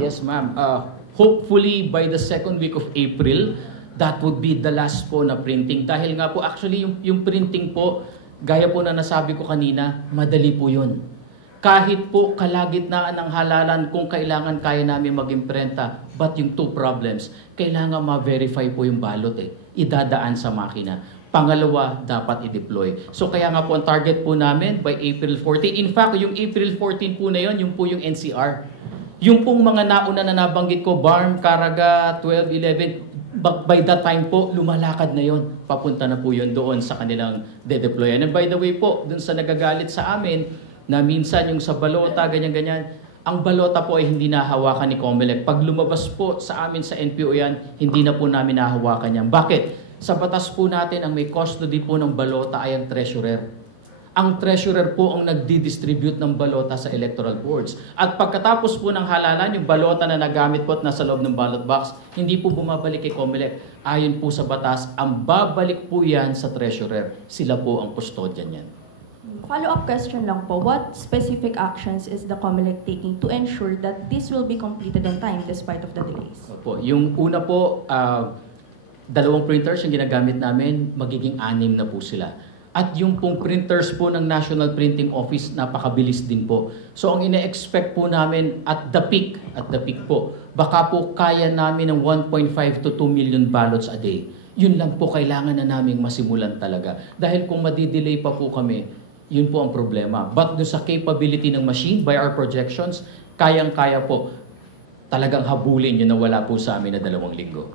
Yes, ma'am. Hopefully, by the second week of April, that would be the last po na printing. Dahil nga po, actually, yung printing po, gaya po na nasabi ko kanina, madali po yun. Kahit po kalagitnaan ng halalan kung kailangan kaya namin mag-imprenta, but yung two problems, kailangan ma-verify po yung balot idadaan sa makina. Pangalawa, dapat i-deploy. So kaya nga po ang target po namin by April 14. In fact, yung April 14 po na yun, yung po yung NCR. Yung pong mga nauna na nabanggit ko, BARM, Caraga, 12, 11, by that time po, lumalakad na yon. Papunta na po yun doon sa kanilang de-deployan. And by the way po, dun sa nagagalit sa amin, na minsan yung sa balota, ganyan-ganyan, ang balota po ay hindi nahawakan ni COMELEC. Pag lumabas po sa amin sa NPO yan, hindi na po namin nahawakan yan. Bakit? Sa batas po natin, ang may custody po ng balota ay ang treasurer. Ang treasurer po ang nagdi-distribute ng balota sa electoral boards. At pagkatapos po ng halalan, yung balota na nagamit po at nasa loob ng ballot box, hindi po bumabalik kay COMELEC. Ayon po sa batas, ang babalik po yan sa treasurer. Sila po ang custodian yan. Follow-up question lang po, what specific actions is the COMELEC taking to ensure that this will be completed on time despite of the delays? Opo. Yung una po, 2 printers yung ginagamit namin, magiging 6 na po sila. At yung pong printers po ng National Printing Office, napakabilis din po. So ang ine-expect po namin at the peak po, baka po kaya namin ng 1.5 to 2 million ballots a day. Yun lang po kailangan na naming masimulan talaga. Dahil kung madidelay pa po kami, yun po ang problema. But doon sa capability ng machine, by our projections, kayang-kaya po talagang habulin yun na wala po sa amin na 2 linggo.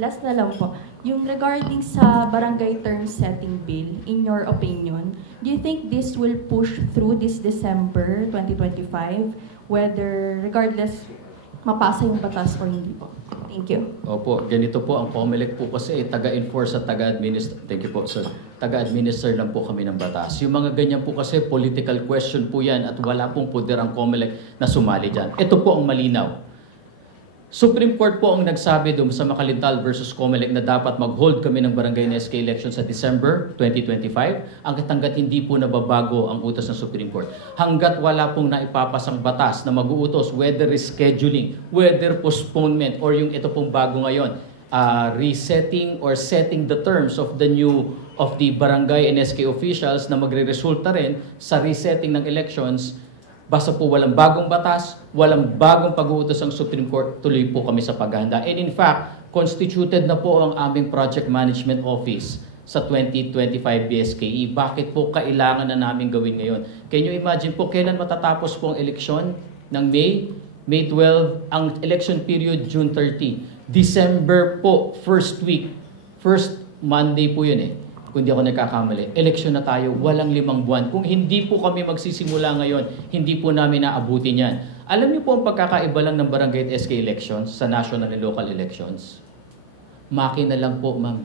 Last na lang po, yung regarding sa barangay term setting bill, in your opinion, do you think this will push through this December 2025, whether regardless mapasa yung batas or hindi po? Thank you. Opo, ganito po ang COMELEC po kasi taga-enforce at taga-administer. Thank you po, sir. Taga-administer lang po kami ng batas. Yung mga ganyan po kasi political question po yan at wala pong poder ang COMELEC na sumali dyan. Ito po ang malinaw. Supreme Court po ang nagsabi doon sa Makalintal versus COMELEC na dapat mag-hold kami ng barangay na SK election sa December 2025 hanggat hindi po nababago ang utos ng Supreme Court. Hanggat wala pong naipapasang batas na mag-uutos, whether rescheduling, whether postponement, or yung ito pong bago ngayon, resetting or setting the terms of the barangay and SK officials na magre-resulta rin sa resetting ng elections. Basta po walang bagong batas, walang bagong pag-uutos ng Supreme Court, tuloy po kami sa paghahanda. And in fact, constituted na po ang aming Project Management Office sa 2025 BSKE. Bakit po kailangan na namin gawin ngayon? Can you imagine po, kailan matatapos po ang eleksyon ng May 12, ang election period June 30. December po, first Monday po yun kung di ako nagkakamali, eleksyon na tayo, walang 5 buwan. Kung hindi po kami magsisimula ngayon, hindi po namin naabutin yan. Alam niyo po ang pagkakaiba lang ng barangay at SK elections sa national and local elections? Makina lang po, ma'am.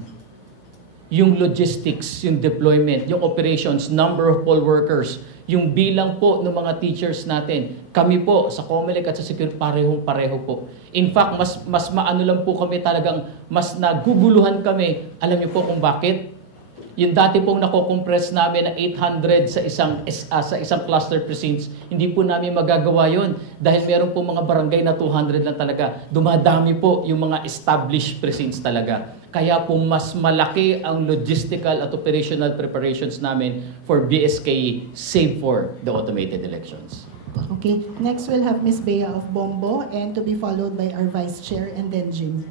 Yung logistics, yung deployment, yung operations, number of poll workers, yung bilang po ng mga teachers natin, kami po sa COMELEC at sa security, parehong-pareho po. In fact, mas maano lang po kami talagang, mas naguguluhan kami. Alam niyo po kung bakit? Yung dati pong nako-compress namin na 800 sa isang cluster precincts, hindi po namin magagawa yon dahil meron po mga barangay na 200 lang talaga. Dumadami po yung mga established precincts talaga. Kaya po mas malaki ang logistical at operational preparations namin for BSKE, save for the automated elections. Okay, next we'll have Ms. Bea of Bombo and to be followed by our Vice Chair and then Jim.